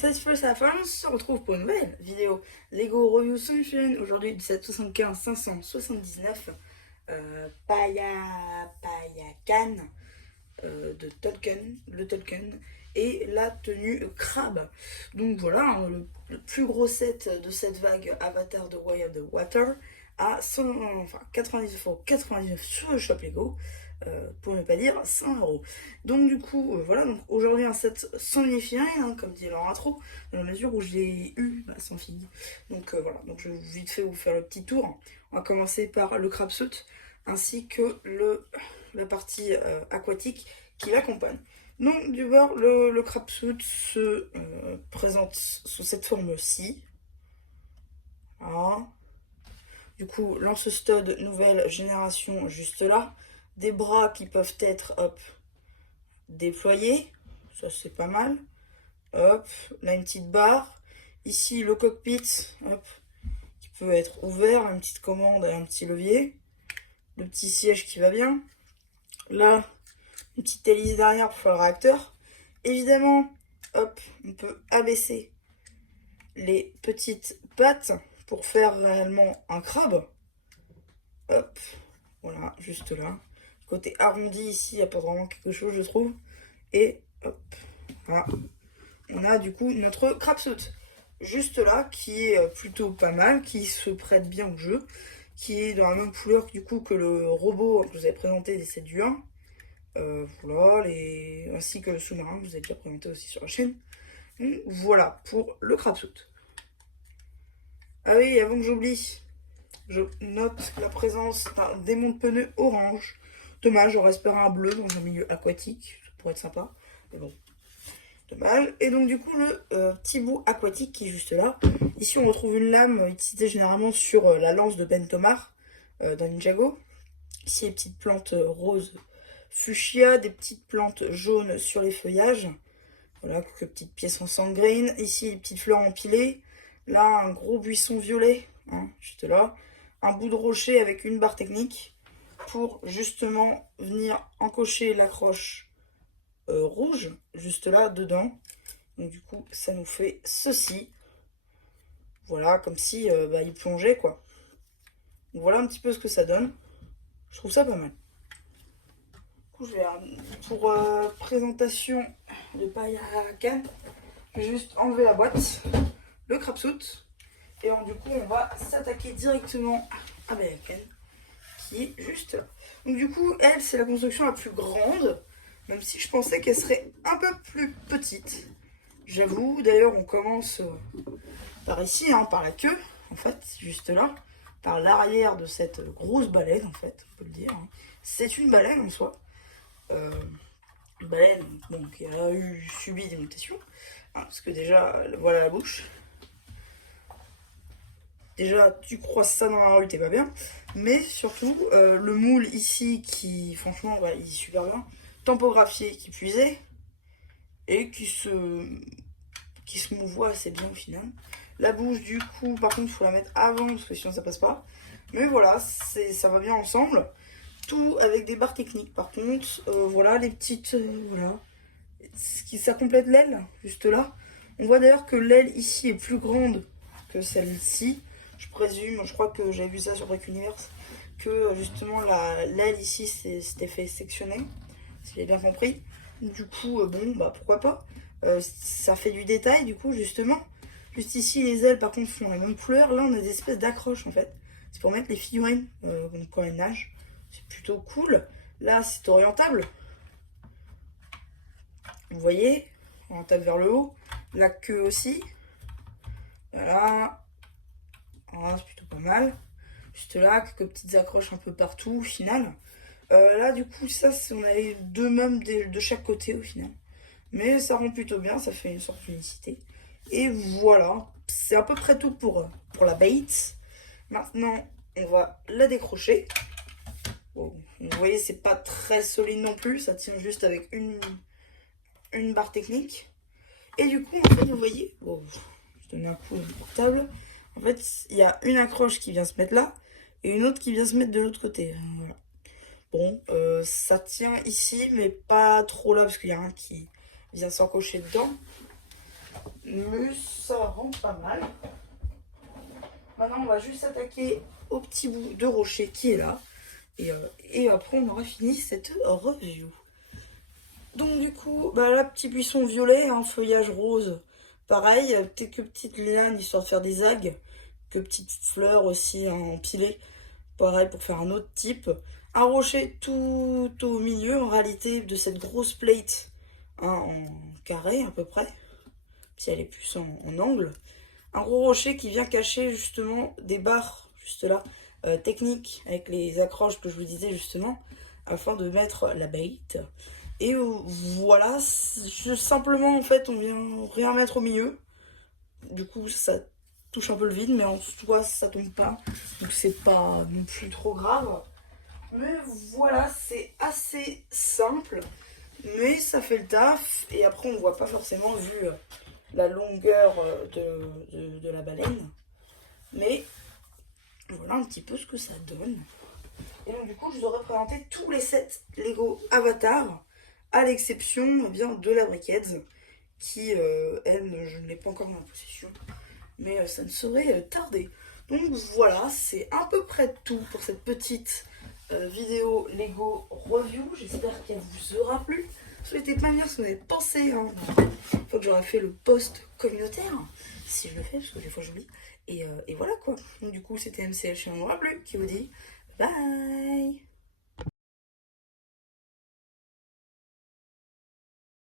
Satisfait à la fin, on se retrouve pour une nouvelle vidéo Lego Review Sunshine. Aujourd'hui 1775 579 Payakan de Tolkien, le Tolkien, et la tenue crabe. Donc voilà, hein, le plus gros set de cette vague Avatar de Way of the Water à 99,99€ sur le shop Lego. Pour ne pas dire 100€. Donc du coup, voilà, donc aujourd'hui un set sans unifier, hein, comme dit leur intro, dans la mesure où je l'ai eu sans fille. Donc voilà, donc je vais vite fait vous faire le petit tour. On va commencer par le crab suit, ainsi que la partie aquatique qui l'accompagne. Donc du bord, le crab suit se présente sous cette forme-ci. Voilà. Du coup, lance-stud nouvelle génération juste là. Des bras qui peuvent être, hop, déployés. Ça, c'est pas mal. Hop, là, une petite barre. Ici, le cockpit, hop, qui peut être ouvert. Une petite commande et un petit levier. Le petit siège qui va bien. Là, une petite hélice derrière pour faire le réacteur. Évidemment, hop, on peut abaisser les petites pattes pour faire réellement un crabe. Hop, voilà, juste là. Côté arrondi ici, il n'y a pas vraiment quelque chose, je trouve. Et hop, voilà. On a du coup notre crab suit. Juste là, qui est plutôt pas mal, qui se prête bien au jeu. Qui est dans la même couleur du coup que le robot que je vous avais présenté des 7 du 1. Voilà, ainsi que le sous-marin que je vous ai déjà présenté aussi sur la chaîne. Donc, voilà pour le crab suit. Ah oui, avant que j'oublie, je note la présence d'un démon de pneu orange. Dommage, j'aurais espéré un bleu dans un milieu aquatique. Ça pourrait être sympa. Mais bon, dommage. Et donc du coup, le petit bout aquatique qui est juste là. Ici, on retrouve une lame utilisée généralement sur la lance de Ben Tomar dans Ninjago. Ici, les petites plantes roses fuchsia, des petites plantes jaunes sur les feuillages. Voilà, quelques petites pièces en sangrine. Ici, les petites fleurs empilées. Là, un gros buisson violet, hein, juste là. Un bout de rocher avec une barre technique pour justement venir encocher l'accroche rouge, juste là, dedans. Donc du coup, ça nous fait ceci. Voilà, comme si il plongeait, quoi. Donc, voilà un petit peu ce que ça donne. Je trouve ça pas mal. Du coup, je vais, pour présentation de paille à canne, je vais juste enlever la boîte, le crab suit. Et donc, du coup, on va s'attaquer directement à Bayaken, qui est juste là. Donc du coup, elle, c'est la construction la plus grande, même si je pensais qu'elle serait un peu plus petite. J'avoue, d'ailleurs, on commence par ici, hein, par la queue, en fait, juste là, par l'arrière de cette grosse baleine, en fait, on peut le dire. Hein. C'est une baleine en soi. Une baleine bon, qui a subi des mutations, hein, parce que déjà, voilà la bouche. Déjà, tu croises ça dans la rue, t'es pas bien. Mais surtout, le moule ici, qui, franchement, il est super bien. Tampographié, qui puisait. Et qui se mouvoie assez bien au final. La bouche, du coup, par contre, il faut la mettre avant, parce que sinon ça passe pas. Mais voilà, ça va bien ensemble. Tout avec des barres techniques, par contre. Voilà, les petites... voilà. Ça complète l'aile, juste là. On voit d'ailleurs que l'aile ici est plus grande que celle-ci. Je présume, je crois que j'avais vu ça sur Break Universe, que justement l'aile ici s'était fait sectionner, si j'ai bien compris. Du coup, bon, pourquoi pas. Ça fait du détail, du coup, justement. Juste ici, les ailes, par contre, font la même couleur. Là, on a des espèces d'accroches, en fait. C'est pour mettre les figurines quand elles nagent. C'est plutôt cool. Là, c'est orientable. Vous voyez, on tape vers le haut. La queue aussi. Voilà. Voilà, c'est plutôt pas mal. Juste là, quelques petites accroches un peu partout au final. Là, du coup, ça, on a les deux mêmes de chaque côté au final. Mais ça rend plutôt bien, ça fait une sorte d'unicité. Et voilà, c'est à peu près tout pour la bait. Maintenant, on va la décrocher. Bon, vous voyez, c'est pas très solide non plus, ça tient juste avec une barre technique. Et du coup, en fait, vous voyez, bon, je donne un coup au portable. En fait, il y a une accroche qui vient se mettre là et une autre qui vient se mettre de l'autre côté. Voilà. Bon, ça tient ici, mais pas trop là parce qu'il y a un qui vient s'encocher dedans. Mais ça rend pas mal. Maintenant, on va juste s'attaquer au petit bout de rocher qui est là. Et après, on aura fini cette review. Donc du coup, bah là, petit buisson violet, un feuillage rose. Pareil, quelques petites lianes histoire de faire des algues. Que petites fleurs aussi empilées. Pareil pour faire un autre type. Un rocher tout au milieu en réalité de cette grosse plate. En carré à peu près. Si elle est plus en angle. Un gros rocher qui vient cacher justement des barres, juste là, techniques, avec les accroches que je vous disais justement, afin de mettre la bait. Et voilà, simplement en fait on vient rien mettre au milieu. Du coup ça touche un peu le vide, mais en soi ça tombe pas. Donc c'est pas non plus trop grave. Mais voilà, c'est assez simple. Mais ça fait le taf. Et après on voit pas forcément vu la longueur de la baleine. Mais voilà un petit peu ce que ça donne. Et donc du coup, je vous aurais présenté tous les 7 Lego Avatar, à l'exception eh bien de la Brickheads, qui, elle, je ne l'ai pas encore en possession, mais ça ne saurait tarder. Donc voilà, c'est à peu près tout pour cette petite vidéo Lego Review. J'espère qu'elle vous aura plu. N'hésitez pas à me dire ce que vous avez pensé. Hein. Une fois que j'aurai fait le post communautaire, si je le fais, parce que des fois j'oublie. Et voilà quoi. Donc du coup, c'était MCL chez Moi Plus qui vous dit bye.